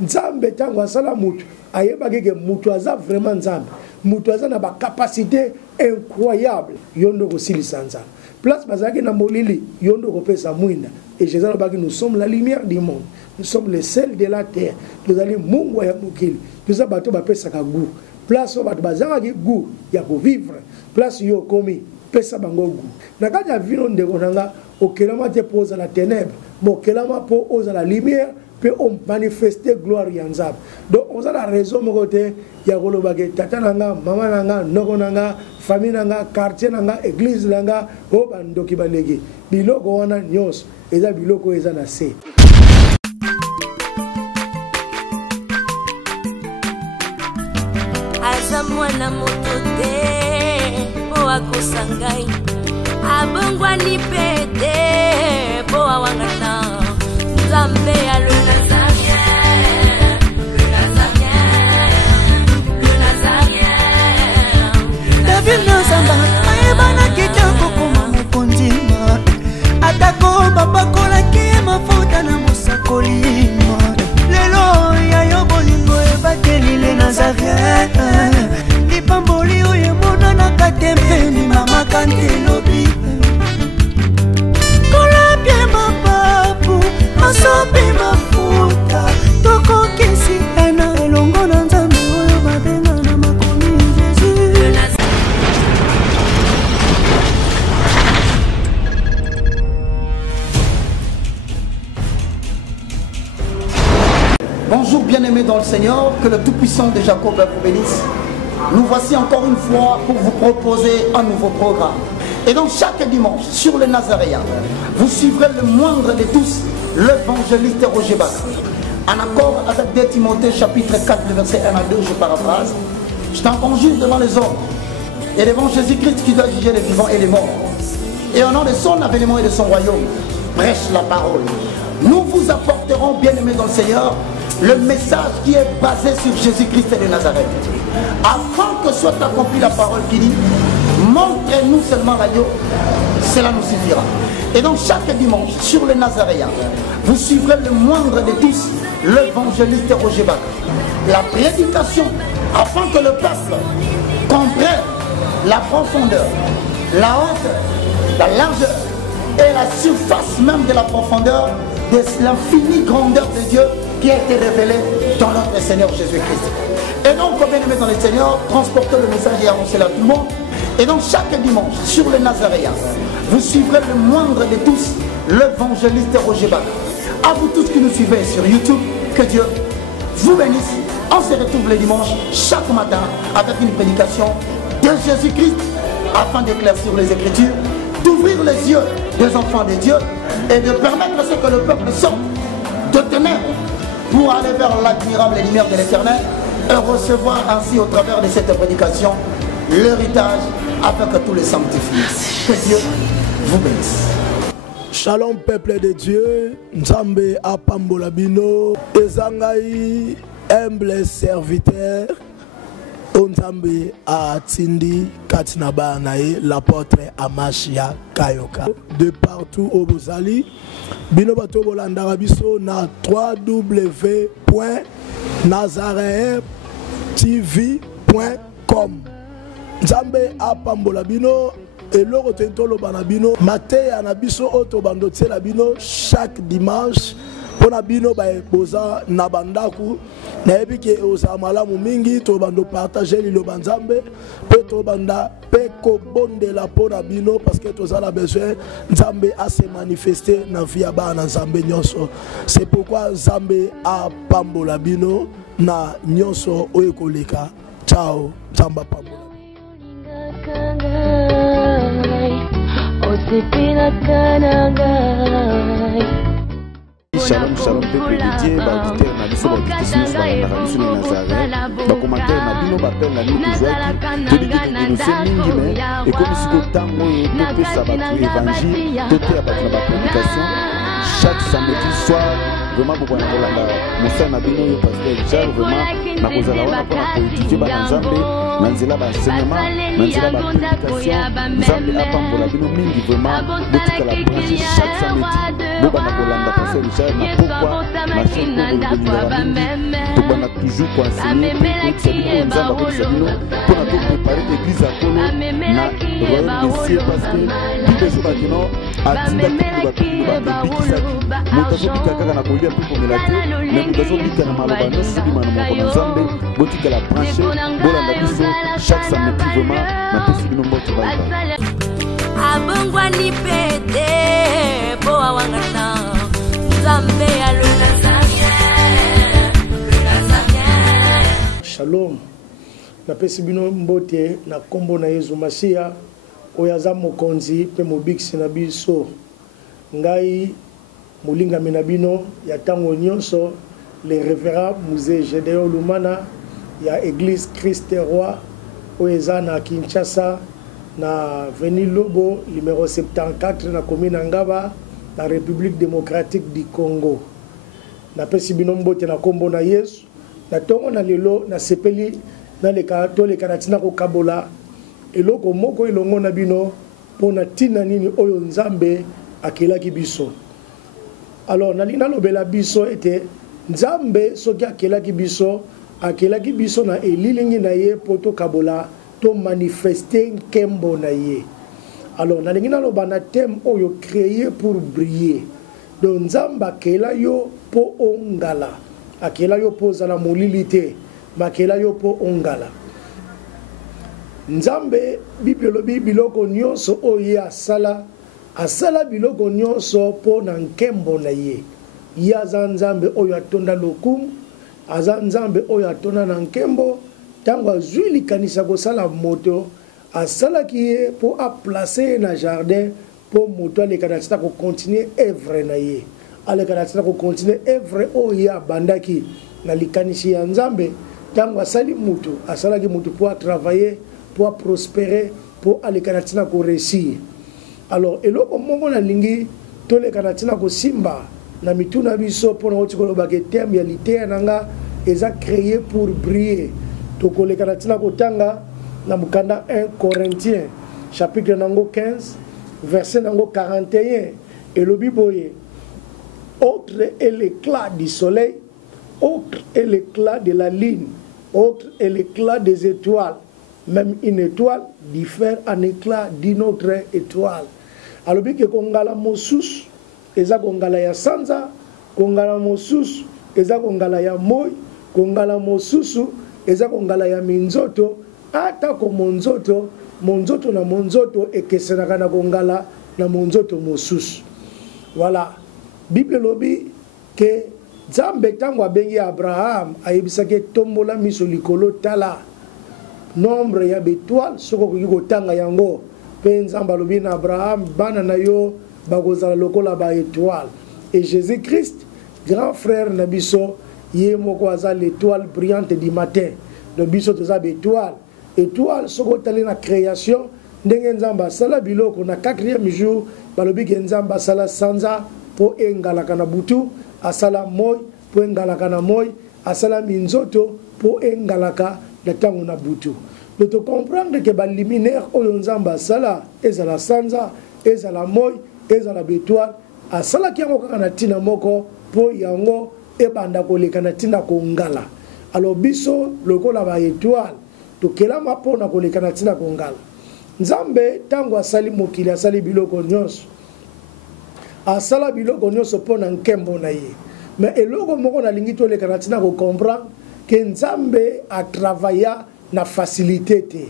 nzambe tango asala mutu ayeba ke mutu aza vraiment nzambe mutu aza na ba capacité incroyable yondo kosilisa nzambe place bazaki na molili yondo kopesa mwinda et Jésus a dit nous sommes la lumière du monde, nous sommes les sels de la terre, nous allons mungu ya mukili nous abato ba pesa ka goût place au bato bazanga ki goût ya ko vivre place yo komi pesa bango goût na kanya vino ndeko nanga okelama te pose la ténèbre bon kelama po oza la lumière peut on manifester gloire ya nzambe donc on a la raison mo côté ya koloba ke tata nanga mama nanga noko nanga famille nanga quartier nanga église nanga o bandoki bandeki biloko wana nyos eza biloko eza na se azamwana motote po akosangai abongwani pete po awangana nzambe ya le nazarien David Nzamba ayebana kitoko koma mokondima atako babakolaki mafuta na mosakolima lelo yayo bolingo ebateli le nazarien lipamboli oyo emonanaka te mpeni mama kantelobi kolapie mapapu masopi mafuta tokokisi ena elongo na nzambe oyo babenga na makomi Jésus. Bonjour bien-aimés dans le Seigneur, que le Tout-Puissant de Jacob vous bénisse. Nous voici encore une fois pour vous proposer un nouveau programme. Et donc chaque dimanche, sur le Nazaréen, vous suivrez le moindre de tous, l'évangéliste Roger Bach. En accord avec 2 Timothée chapitre 4, le verset 1 à 2, je paraphrase. Je t'en conjure devant les hommes et devant Jésus-Christ qui doit juger les vivants et les morts. Et au nom de son avènement et de son royaume, prêche la parole. Nous vous apporterons, bien-aimés dans le Seigneur, le message qui est basé sur Jésus-Christ de Nazareth. Afin que soit accomplie la parole qui dit, montrez-nous seulement l'agneau, cela nous suffira. Et donc chaque dimanche, sur le Nazaréen, vous suivrez le moindre de tous, l'évangéliste Roger Bach. La prédication, afin que le peuple comprenne la profondeur, la hauteur, la largeur et la surface même de la profondeur de l'infinie grandeur de Dieu qui a été révélée dans notre Seigneur Jésus-Christ. Et donc, bien aimé dans le Seigneur, transportez le message et annoncez-le à tout le monde. Et donc, chaque dimanche, sur le Nazaréen, vous suivrez le moindre de tous, l'évangéliste Roger Bach. À vous tous qui nous suivez sur YouTube, que Dieu vous bénisse. On se retrouve le dimanche, chaque matin, avec une prédication de Jésus-Christ, afin d'éclaircir les Écritures, d'ouvrir les yeux des enfants de Dieu et de permettre à ce que le peuple sorte de ténèbres pour aller vers l'admirable lumière de l'Éternel et recevoir ainsi au travers de cette prédication l'héritage afin que tous les sanctifient. Que Dieu vous bénisse. Shalom peuple de Dieu, Nzambe apambola bino, ezangai humble serviteur, Nzambe atindi katinaba nae l'apôtre Amashia Kayoka. De partout au Bozali, bino bato bolanda biso na www.nazareentv.com. Nzambe apambola bino. Et l'autre tentolo banabino maté anabiso auto bandote la bino chaque dimanche pour nabino ba boza na bandaku na ebike oza malamu mingi to bando partager lilo banzambe pe to banda pe ko bonde la pona bino parce que to a besoin nzambe a se manifester na via bana nzambe nyonso. C'est pourquoi nzambe a pambola bino na nyonso oyekoleka. Ciao, nzamba pambola. Shalom, shalom, peuple de Dieu, auditeur na biso bakitisi balanda biso na Nazareth, bakomantere na bino bapenga ni tozwaki tolingi todenonse mingi me ekomi siko ntango oyo topesa bato évangile toteya bato na baprédication chaque samedi soir. Vraiment bokona kolanda mosala na bino oyo pasteur Richard, vraiment nakozala wana mpona koétudie bana nzambe nanzela baenseignement nanzela baprédication nzambe apambola bino mingi vraiment botikala branche chaque samedi bobanda kolanda pasteur richard na pokwa machaine kolobelaka mingi tobanda toujours koenseigner kokotisa bino nzambe akotisa bino mpona toprépare église ya kolo na royaume de ciel parce que bible ezobaki no atindaki bino ebikisaki moto azobika kaka na kolia mpe komela te me moto azobika na maloba nyonso bima na moko na nzambe botikala branche bolanda biso chaque samedi vraiment napesi bino mbote baibai abongwani pete po awangata nzambe ya le Nazarien. Shalom. Napesi bino mbote na kombo na Yesu Masia oyo aza mokonzi mpe mobikisi na biso. Ngai molingami na bino ya ntango nyonso le révérend Musée Gédéon Lumana ya Église Christ Roi oyo eza na Kinshasa na Avenue Lobo numéro 74 na commune Ngaba na République démocratique du Congo. Napesi bino mbote na kombo na Yesu na tongo na lelo na sepeli na leka na tina kokabola eloko moko elongo na bino pona tina nini oyo nzambe akelaki biso. Alors nalina lobela biso ete nzambe soki akelaki biso na elilingi na ye poto kabola to manifester nkembo na ye. Alors nalingi naloba na thème oyo créé pour briller. Donc nzambe akela yo po ongala, akela yo po zala molilité, makela yo po ongala. Nzambe bibliolobi biloko nyonso oyo asala biloko nyonso po na nkembo na ye. Ye aza nzambe oyo atonda lokumu, aza nzambe oyo atonda na nkembo, tango azwi likanisa kosala moto, asalaki ye po aplace na jardin po moto aleka na tina kokontinue evre na ye. Aleka na tina kokontinue evre oyo abandaki na likanisi ya nzambe, tango asali moto, asalaki moto po atravailler, po prospérer, po aleka na tina koresir. Alors, eloko mongo na lingi, toleka na tina kosimba, na mituna biso pona oti kolobake terme ya litere nanga eza créé pour briller. Tokoleka na tina kotanga na mukanda 1 Corinthiens chapitre nango 15 verset nango 41 et le biboye autre est l'éclat du soleil, autre est l'éclat de la lune, autre est l'éclat des étoiles. Même une étoile diffère en éclat d'une autre étoile. Alors que kongala mosus eza kongala ya sanza, kongala mosus eza kongala ya moi, kongala mosusu eza kongala ya minzoto, ata ko monzoto na monzoto ekesenaka na kongala na monzoto mosusu. Voilà. Bible lobi ke Nzambe tango abengi Abraham ayebisaki tombola miso likolo tala nombre ya bétoile soko koki kotanga yango pe Nzambe alobi na Abraham bana na yo bakozala lokola ba étoile. Et Jésus-Christ grand frère na biso ye moko aza l'étoile brillante du matin. Le biso toza bétoile. Étoile soko tali na création ndenge Nzambe asala biloko na 4e jour balobi ke Nzambe asala sanza po engalaka na butu, asala moi po engalaka na moi, asala minzoto po engalaka na tango na butu. Mais tu comprendre que ba liminaire oyo Nzambe asala ezala sanza, ezala moi, ezala bétoile, asala ki yango kaka na tina moko po yango ebanda koleka na tina kongala. Alors biso lokola ba étoile tokelama po na koleka na tina kongala. Nzambe tango asali mokili asali biloko nyonso, asala biloko nyonso po na nkembo na ye. Mais eloko moko na lingi toleka na tina ko comprendre que Nzambe a travaillé na facilité te.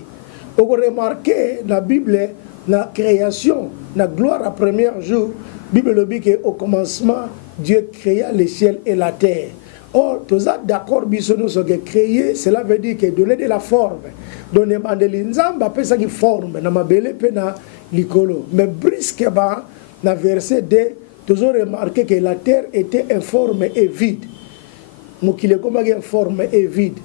Oko remarquer na Bible na création, na gloire à premier jour, Bible le dit que au commencement Dieu créa le ciel et la terre. Or, tous d'accord bisono so que créer, cela veut dire que donner de la forme. Donner mandeli Nzamba pe ça qui forme na mabele pe na likolo. Mais brusquement na verset 2, tous ont remarqué que la terre était informe et vide. Mokili koma ke informe et vide.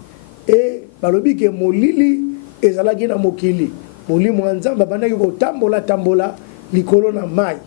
Et balobi ke molili ezalaki na mokili. Molili Nzamba bandaki ko tambola likolo na mai.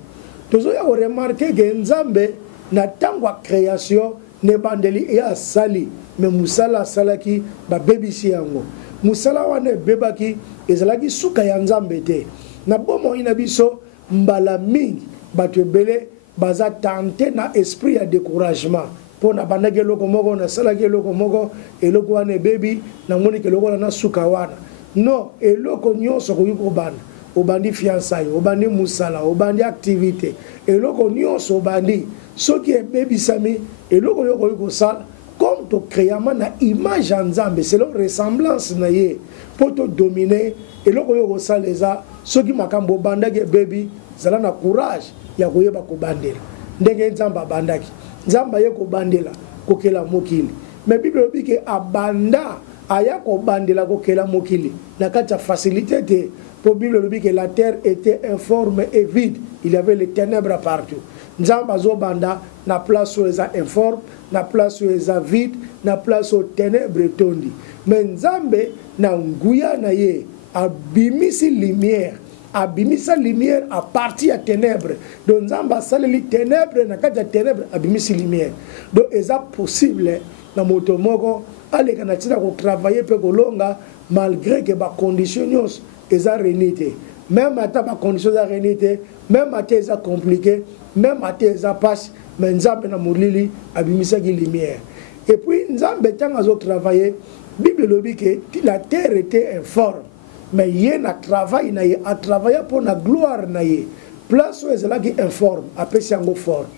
Tous ont remarqué que Nzambe na tango création ne bandeli e asali me musala asalaki babebisi yango musala wana ebebaki ezalaki suka ya nzambe te na bomoi na biso mbala mingi bato ebele baza tante na esprit ya découragement mpo na bandaki eloko moko nasalaki eloko moko eloko wana ebebi namoniki eloko wana na suka wana non eloko nyonso okoki kobanda obandi fiançailles obandi musala obandi activité eloko nyonso obandi soki ebebisami eloko yo okoki kosala comme tokreama na image ya nzambe selon ressemblance na ye mpo todomine eloko yo kosala eza soki makambo obandaki ebebi zala na courage ya koyeba kobandela ndenge nzambe abandaki nzambe aye kobandela kokela mokili me bible elobi ke abanda aya kobandela kokela mokili na kati ya facilité te po bible elobi ke la terre était informe et vide il y avait les ténèbres partout nzambe azobanda na place oyo eza informe na place oyo eza vide na place oyo ténèbre etondi me nzambe na nguya na ye abimisi lumière abimisa lumière à partir ya ténèbre donc nzambe asaleli ténèbre na kati ya ténèbre abimisi lumière donc eza possible na moto moko aleka na ntina kotravaille mpe kolonga malgré ke bacondition nyonso eza reni te même ata bacondition eza reni te même ata eza compliqué même ata eza pasi mais nzambe na molili abimisaki lumière et puis nzambe ntango azotravaille bible elobi ke la terre était informe mais ye na travail na ye a travailler pour na gloire na ye place oyo ezalaki informe apesi yango forme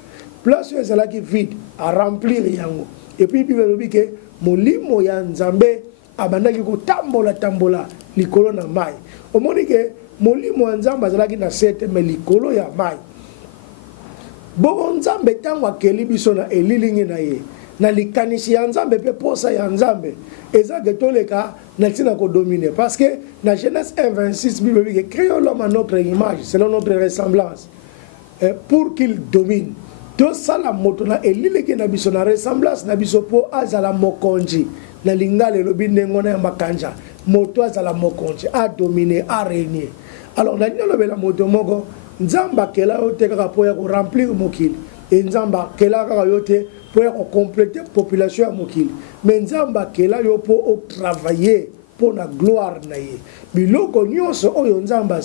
place oyo ezalaki vide a remplir yango et puis bible elobi ke molimo ya nzambe abandaki kotambola likolo na mai omoni ke molimo ya nzambe azalaki na sete mais likolo ya mai bongo nzambe ntango akeli biso na elilingi na ye na likanisi ya nzambe pe posa ya nzambe eza ke toleka na ntina kodomine parce que na Genèse 1:26 bible dit que créons l'homme à notre image selon notre ressemblance pour qu'il domine tosala moto na elileki na biso na ressemblance na biso po azala mokonzi na lingala elobi ndenge na makanja moto azala mokonzi a dominer a régner alors na nyolobela moto moko nzamba kela yo te kaka po ya ko remplir mokili et nzamba kela kaka yo te po ya ko compléter population ya mokili mais nzamba kela yo po o travailler pour la gloire na ye biloko nyonso oyo nzamba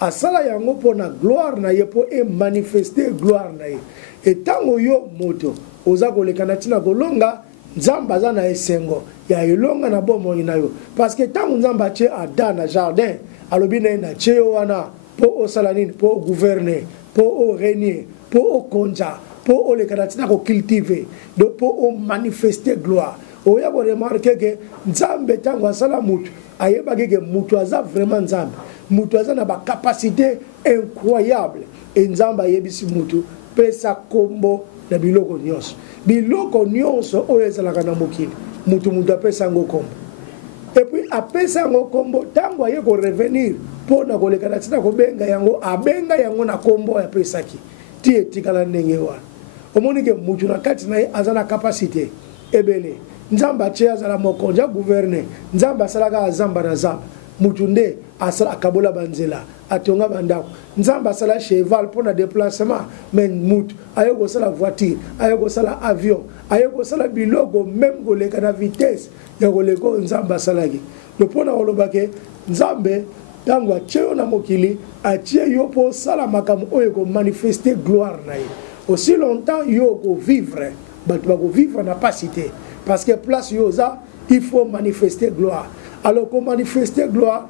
asala yango po na gloire na ye po e manifester gloire na ye et tango yo moto oza koleka na ntina kolonga nzamba aza na esengo ya elonga na bomoi na yo parce que tango nzamba atie Adam na jardin alobi na ye na tie yo wana po osala nini po gouverner po o régner po okonza po oleka na ntina kocultiver donc po o manifester gloire oya ko remarquer que nzambe tango asala mutu ayebaki ke mutu aza vraiment nzambe mutu aza na ba capacité incroyable et nzambe ayebisi mutu pesa kombo na biloko nyonso oyo ezalaka na mokili mutu apesa ngo kombo et puis apesa ngo kombo tango aye ko revenir po na koleka na tina kobenga yango abenga yango na kombo ya pesaki ti etikala ndenge wana omoni ke mutu na kati na ye aza na capacité ebele nzamba atie azala mokonzi agouverner nzamba asalaka azamba na zamba mutu nde asala akabola banzela atonga bandako nzamba asala cheval pour na déplacement mais mutu aye kosala voiture aye kosala avion aye kosala biloko même koleka na vitesse ya koleka nzamba asalaki le pona koloba ke nzambe ntango atie yo na mokili atie yo po osala makambo oyo komanifester gloire na ye aussi longtemps yo kovivre bato bakovivre na pasi te parce que place yoza il faut manifester gloire alors qu'on manifester gloire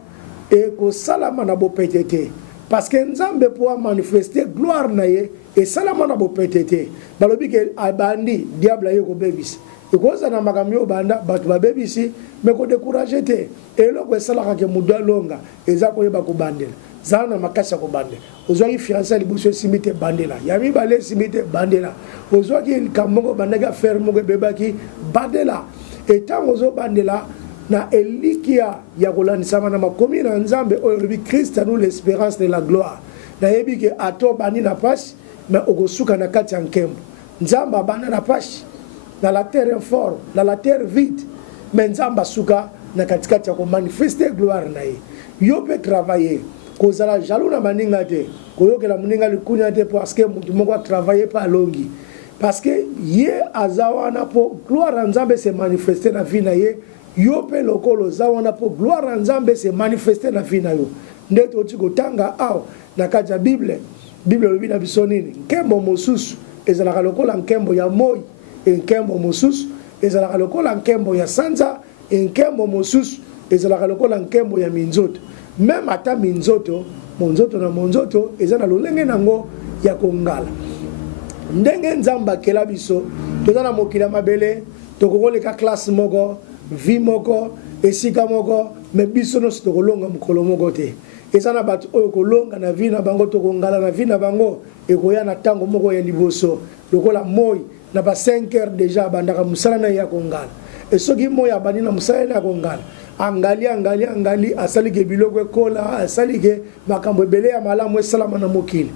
et ko salama na bo petete parce que nzambe pour manifester gloire na ye et salama na bo petete balobi ke abandi diable ye ko bebisi e ko za na makamyo banda bato ba bebisi me ko décourager te et loko salaka ke mudalonga eza ko yeba ko bandela zana makasa ko bandela ozwaki fiança libuso simite bandela yami bale simite bandela ozwaki kamongo bandega fermo ko bebaki bandela et tant ozo bandela na elikia ya kolandisama na makomi na nzambe oyo lobi Christ nous l'espérance de la gloire na yebi ke ato bani na pasi mais okosuka na kati ya nkembo nzamba bana na pasi na la terre informe na la terre vide mais nzamba suka na katikati ya ko manifester gloire na ye yo peut travailler kozala jaloux na maninga te koyokela moninga likunya te parce que mutu moko a travailler pa longi parce que ye azawana po gloire à Nzambe se manifester na vie na ye yo pe lokolo zawana po gloire à Nzambe se manifester na vie na yo nde toti kotanga awa na kati ya Bible lobi na biso nini nkembo mosusu ezalaka lokola nkembo ya moi nkembo mosusu ezalaka lokola nkembo ya sanza nkembo mosusu ezalaka lokola nkembo ya minzoto même ata minzoto monzoto na monzoto eza na lolenge nango ya kongala ndenge Nzambe akela biso toza na mokili ya mabele tokokoleka classe moko vie moko esika moko me biso nyonso tokolonga mokolo moko te eza na bato oyo kolonga na vie na bango tokongala na vie na bango ekoya na ntango moko ya liboso lokola moi na ba 5 heures déjà bandaka mosala na ye ya kongala e soki moi abandi na mosala na ya kongala angali asalike biloko ekola asalike makambo ebele ya malamu esalama na mokili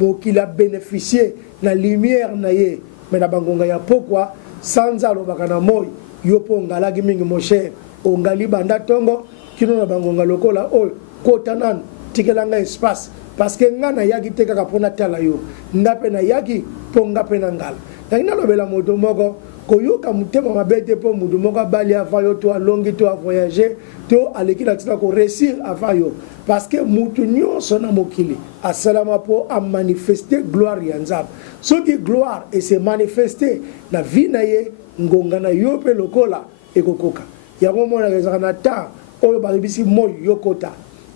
mokili abénéficie na lumière na ye me na bangonga ya pokwa sanza alobaka na moi yo mpo ongalaki mingi mosher ongali banda ntongo kino na bangonga lokola oyo kota nanu tikelanga espace parce que nga nayaki te kaka mpo natala yo nga mpe nayaki mpo nga mpe na ngala nangi nalobela moto moko koyoka motema mabe te mpo moto moko abali ava yo to alongi to avoyage to aleki na ntina koréussir ava yo parce que moto nyonso na mokili asalama mpo amanifeste gloire ya Nzambe soki gloire ese manifeste na vie na ye ngonga na yo mpe lokola ekokoka yango monaka ezaka na temps oyo balebisi moi yokota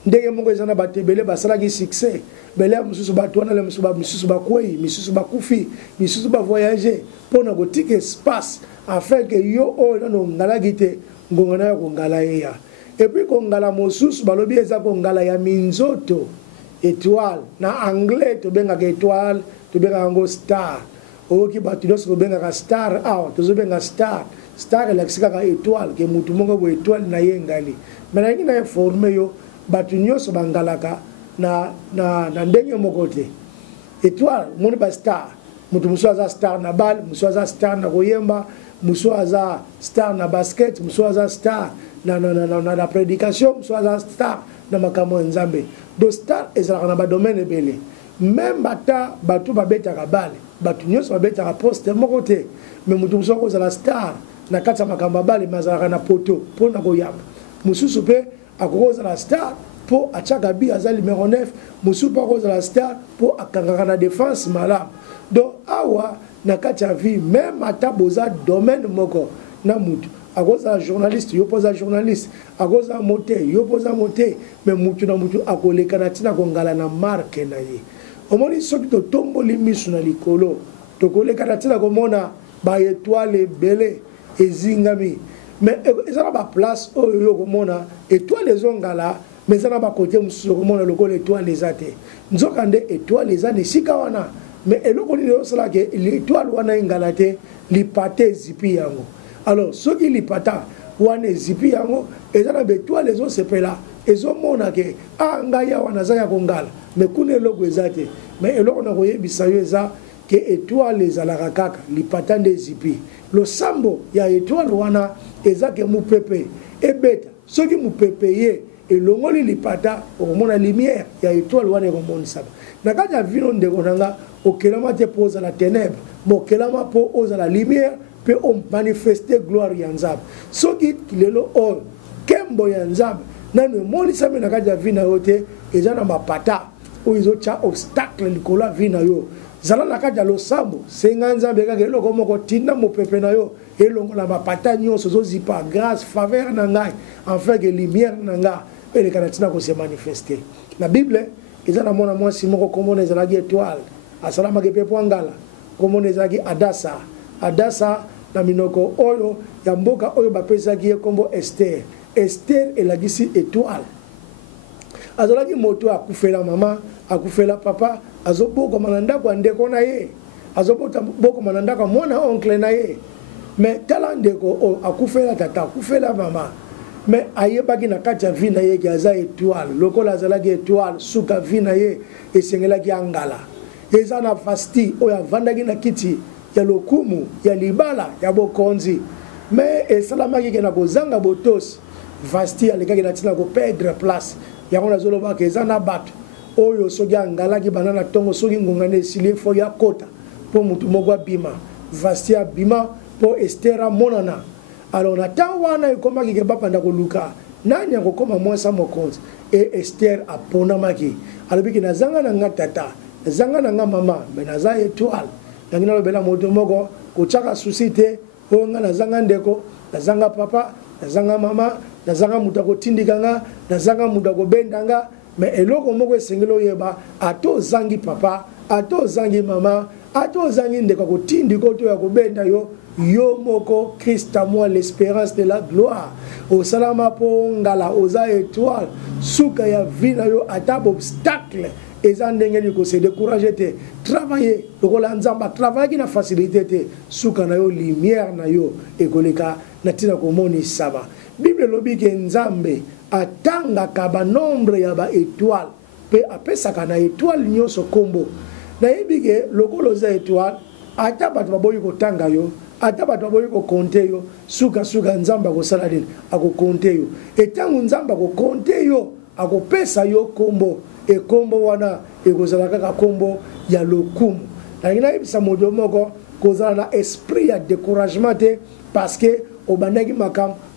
ndenge moko eza na bato ebele basalaki succès bele ya mosusu bato wana misusu bakwei misusu bakufi misusu bavoyage mpo na kotika espace afin ke yo oyo nano ongalaki te ngonga na yo kongala yeya epuis kongala mosusu balobi eza kongala ya minzoto étoile na anglais tobengaka étoile tobengaka yango star oyoki bato nyonso tobengaka star awa tozobenga star elakisi kaka étoile ke mutu moko bo étoile na ye ngali me nalingi na informe yo bato nyonso bangalaka na ndenge moko te étoile moni ba star mutu mosusu aza star na bale mosusu aza star na koyemba mosusu aza star na basket mosusu aza star na prédication mosusu aza star na makambo ya Nzambe do star ezalaka na badomaine ebele même bata bato babetaka bale bato nyonso babetaka poste moko te me mutu mosusu akozala star na kati ya makambo ya bale me azalaka na poto mpo na koyamba mosusu mpe akokozala star po atiaka bi aza numéro 9 mosusu mpo akozala star po akangaka na défense malamu donc awa na kati ya vie même ata boza domaine moko na mutu akozala journaliste yo poza journaliste akozala mote yo poza mote me mutu na mutu akoleka na ntina kongala na marke na ye omoni soki totomboli miso na likolo tokoleka na ntina komona baétoile ebele ezingami mais eza na baplace oyo yo komona étoile ezongala mais eza na bakote mosusu komona lokola étoile eza te nzokande étoile eza na esika wana mais eloko nini osalaka l'étoile wana engala te lipata ezipi yango alors soki lipata wana ezipi yango eza na baétoile ezosepela ezomona ke ngai awa naza ya kongala mais kuna eloko eza te mais eloko na koyebisa yo eza ke étoile ezalaka kaka lipata nde ezipi losambo ya étoile wana eza ke mupepe ebeta soki mupepe ye elongoli lipata okomona lumière ya étoile wana ekomonisaka na kati ya vino ndeko nanga okelama te mpo ozala ténèbre mokelama mpo ozala lumière mpe omanifeste gloire ya Nzambe soki lelo oyo nkembo ya Nzambe nano emonisami na kati ya vi na yo te eza na mapata oyo ezotya obstacle likolo ya vi na yo zala na kati ya losambo senga Nzambe kaka eloko moko tinda mopepe na yo elongola mapata nyonso ozozipa grâce faveur na ngai enfin ke lumière na nga eleka na ntina kose manifeste na Bible eza na mwana mwasi moko komona ezalaki étoile asalamaki mpe po ngala komona ezalaki adasa na minoko oyo ya mboka oyo bapesaki ye kombo Esther elakisi étoile azalaki moto akufela mama akufela papa azobokoma na ndako ya ndeko na ye azobokoma na ndako ya mwana oncle na ye mais tala ndeko akufela tata akufela mama mais ayebaki na kati ya vi na ye ki aza étoile lokola azalaki étoile suka vi na ye esengelaki angala eza na fasti oyo avandaki na kiti ya lokumu ya libala ya bokonzi mais esalamaki ke na kozanga botosi fasti alekaki na ntina koperdre place yango nazolobaka eza na bato oyo soki angalaki bana na ntongo soki ngongana esili efo ya kota pour mutumogwa bima Vastia bima pour Esther monana alors na tawana ekoma ki bapanda ko luka nani akokoma mwasa mokonzi et Esther aponamaki alobiki nazanga na ngatata nazanga na mama mais naza étoile nangina lobela moto moko kochaka susite onga nazanga ndeko nazanga papa nazanga mama nazanga muta kotindikanga nazanga muta kobendanga mais eloko moko esengelo yeba ato zangi papa ato zangi mama ato zangi ndeko kotindiko to ya kobenda yo moko Christ à moi l'espérance de la gloire au salama po ngala oza étoile suka ya vina yo atab obstacle eza ndenge ni ko se décourager te travailler lokola nzamba travailler na facilité te suka na yo lumière na yo ekoleka na tina ko moni saba Bible lobi ke nzambe atanga ka ba nombre ya ba étoile pe apesa kana étoile nyoso kombo na yebike lokolo za étoile ata bato baboyi ko tanga yo ata bato baboyi ko konte yo suka nzamba ko sala dini ako konte yo etangu nzamba ko konte yo ako pesa yo kombo e kombo wana e kozala kaka kombo ya lokumu na ngina ibisa modo moko kozala na esprit ya découragement te parce que obandaki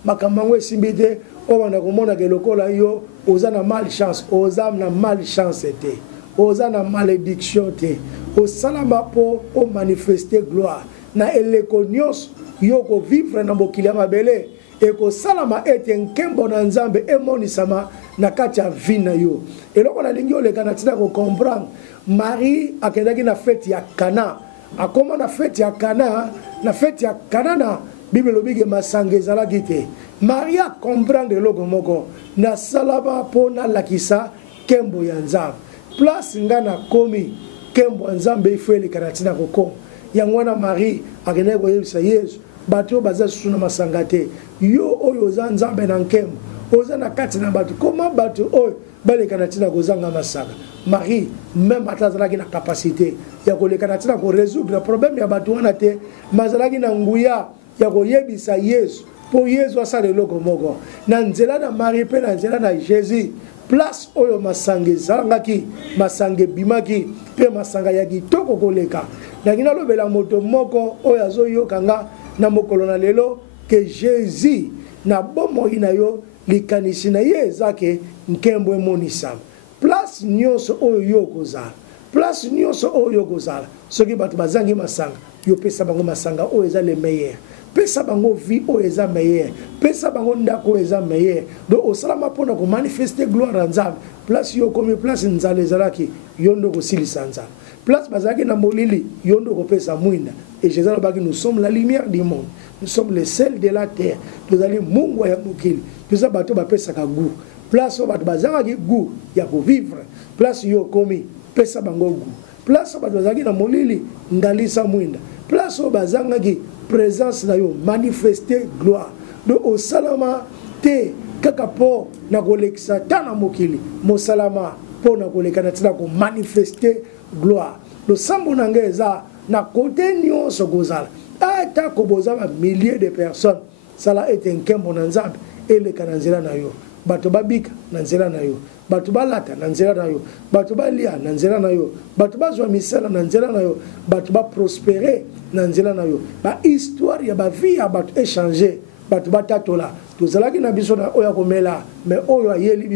makambo esimbite obanda komona ke lokola yo oza na malchance oza na malchance te oza na malédiction te osalama po o manifester gloire na eleko nyonso yo ko vivre na mokili ya mabele e ko salama ete nkembo na nzambe emonisama na kati ya vie na yo eloko na lingi oleka na tina ko comprendre Marie akendaki na fête ya Cana akoma na fête ya Cana na Bible lobige masanga ezalaki te Maria comprendre eloko moko na salama po na lakisa kembo ya nzambe place ngana komi kembo ya nzambe ifeli kana tina ko kom yangwana Marie akendaki koyebisa Yesu bato baza suna masanga te yo oyo oza nzambe na nkembo oza na kati na bato koma bato oyo baleka na tina kozanga masanga Marie même atazalaki na capacité ya koleka na tina ko résoudre problème ya bato wana te mazalaki na nguya ya koyebisa Yesu po Yesu asala eloko moko na nzela na Marie pe na nzela na Jésus place oyo masanga ezalangaki masanga bimaki pe masanga ya kitoko koleka nakina lobela moto moko oyo azoyokanga na mokolo na lelo que Jésus na bomoi na yo likanisi na ye ezake nkembo emonisama place nyonso oyo yokozala place nyonso oyo yokozala soki bato bazangi masanga yo pesa bango masanga oyo eza le meilleur pesa bango vie oyo eza meilleur pesa bango ndako oyo eza meilleur donc osalama mpona komanifeste gloire ya nzambe place yo komi place nzala ezalaki yo nde kosilisa nzala place bazalaki na molili yo nde kopesa mwinda et Jésus alobaki nous sommes la lumière du monde nous sommes le sel de la terre tozali mungwa ya mokili toza bato bapesaka goût place oyo bato bazangaki goût ya kovivre place yo komi pesa bango goût place oyo bato bazalaki na molili ngalisa mwinda place oyo bazangaki présence na yo manifester gloire donc osalama te kaka po na kolekisa ta na mokili mosalama po na koleka na tina ko manifester gloire losambo na ngai eza na kote nyonso kozala ata koboza ba milliers de personnes sala ete nkembo na nzambe eleka na nzela na yo bato babika na nzela na yo bato balata na nzela na yo bato balia na nzela na yo bato bazwa misala na nzela na yo bato baprospere na nzela na yo ba histoire ya ba vie ya bato échanger bato batatola tozalaki na biso na oyo komela mais oyo ayeli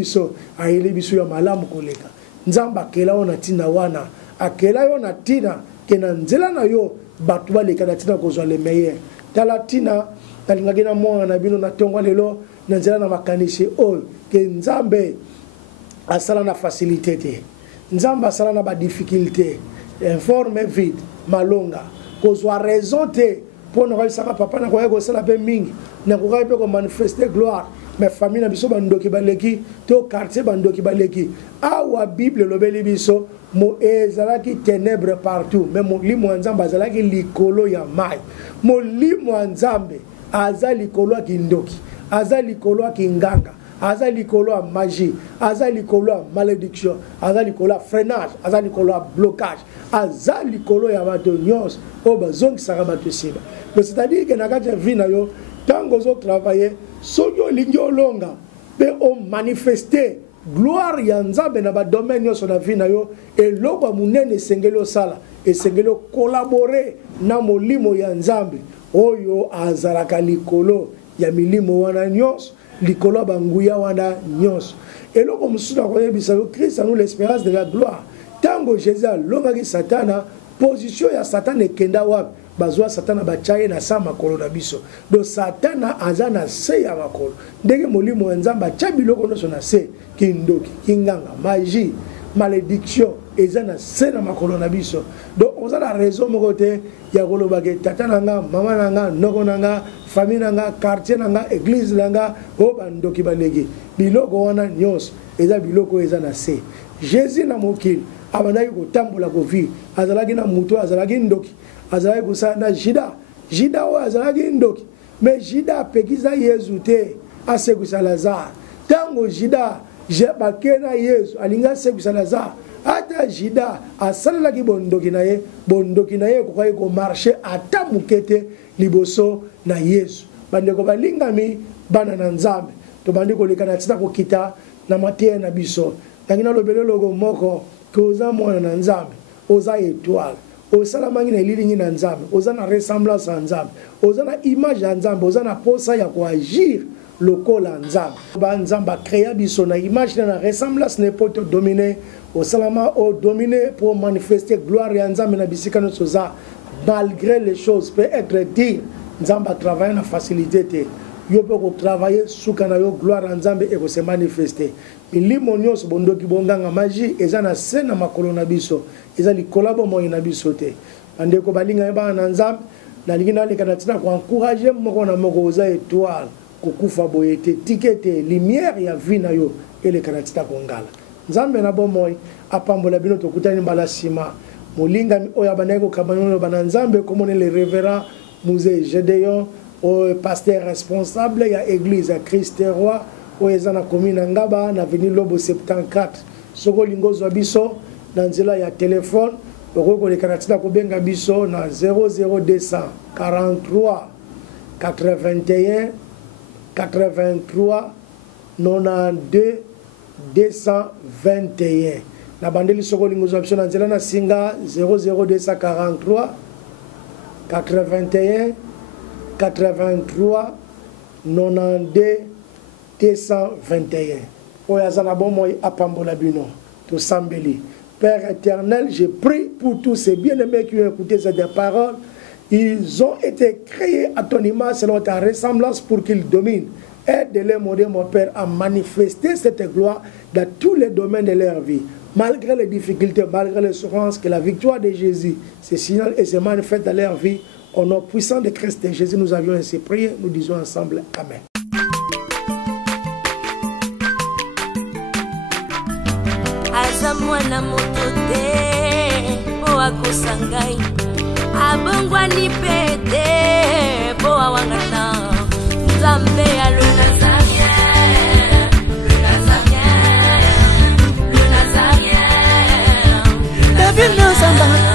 biso ya malamu koleka nzamba akela yo na tina wana akela yo na tina ke na nzela na yo bato baleka na tina kozwa le meilleur tala tina nalingaki na mwana na bino na tongo lelo na nzela na makanisi oyo ke nzambe asala na facilité te nzambe asala na ba difficulté informe vide malonga kozwa raison te mpona koyebisaka papa na koya kosala mpe mingi na kokai mpe komanifeste gloire mais famille na biso bandoki baleki to quartier bandoki baleki awa bible elobeli biso mo ezalaki ténèbre partout mais molimo ya nzambe azalaki likolo ya mai molimo ya nzambe aza likolo ya kindoki aza likolo ya kinganga aza likolo ya magie aza likolo ya malédiction aza likolo ya freinage aza likolo ya blocage aza likolo ya bato nyonso oyo bazongisaka bato nsima c'est-à-dire ke na kati ya vie na yo ntango ozotravaille soki olingi olonga mpe omanifeste gloire ya nzambe na badomaine nyonso na vie na yo eloko ya monene esengeli osala esengeli collaborer na molimo ya nzambe oyo azalaka likolo ya milimo wana nyonso likolo banguya wana nyonso eloko mosusu akoyebisa yo Christ nous l'espérance de la gloire tango Jésus alongaki satana position ya satana ekenda wapi bazwa satana bachaye na sa makolo na biso do satana aza na se ya makolo ndenge molimo ya nzambe acha biloko nyonso na se kindoki kinganga magie malédiction eza na se na makolo na biso donc oza na raison moko te ya koloba ke tata nanga mama nanga noko nanga famille nanga quartier nanga église nanga o bandoki baleki biloko wana nyonso eza biloko eza na se Jésus na mokili abandaki kotambola kovi azalaki na mutu azalaki ndoki azalaki kosala na jida oyo azalaki ndoki mais jida apekisa yezu te asekwisa lazare ntango jida bake na yezu alingi asekwisa lazare ata jida asalelaki bondoki na ye kokaki komarshe ata moke te liboso na yesu bandeko balingami bana na nzambe tobandi koleka na ntina kokita na mateya na biso yangi nalobeli eloko moko ke oza mwana na nzambe oza étoile osalamangi na elilingi na nzambe oza na ressemblance ya nzambe oza na image ya nzambe oza na posa ya koagir lokola nzambe banzambe akrea biso na image na ressemblance na po todomine osalama odomine pour manifester gloire ya nzambe na bisika nyonso oza malgré les choses peut être dire nzambe atravaille na facilité te yo mpe kotravaille suka na yo gloire ya nzambe ekose manifeste milimo nyonso bondoki bonganga magie eza na se na makolo na biso eza likolo bomoi na biso te bandeko balingami bana na nzambe nalingi naleka na ntina koencourage moko na moko oza étoile kokufa boye te tike te lumière ya vie na yo eleka na ntina kongala nzambe na bomoi apambola bino tokutani mbala nsima molingami oyo abandaki kokamba bino bana nzambe komona le révérend Musée Gédéon pasteur responsable ya église ya Christ Roi oyo eza na commune Ngaba na avenue Lobo 74 soko lingozwa biso na nzela ya telefone okoki koleka na ntina kobenga biso na 00243 81 83 92 221 na bandeli soko lingozwa biso na nzela na singa 00243 81 83 92 221 oyo aza na bomoi apambola bino tosambeli. Père éternel, je prie pour tous ces bien-aimés qui ont écouté ces paroles. Ils ont été créés à ton image selon ta ressemblance pour qu'ils dominent. Aide-les, mon Père, à manifester cette gloire dans tous les domaines de leur vie. Malgré les difficultés, malgré les souffrances, que la victoire de Jésus se signale et se manifeste dans leur vie. Au nom puissant de Christ et Jésus, nous avions ainsi prié. Nous disons ensemble Amen. Mwana moto te po akosangai abongwa ni pete po awangata Nzambe ya le Nazarien David Nazamba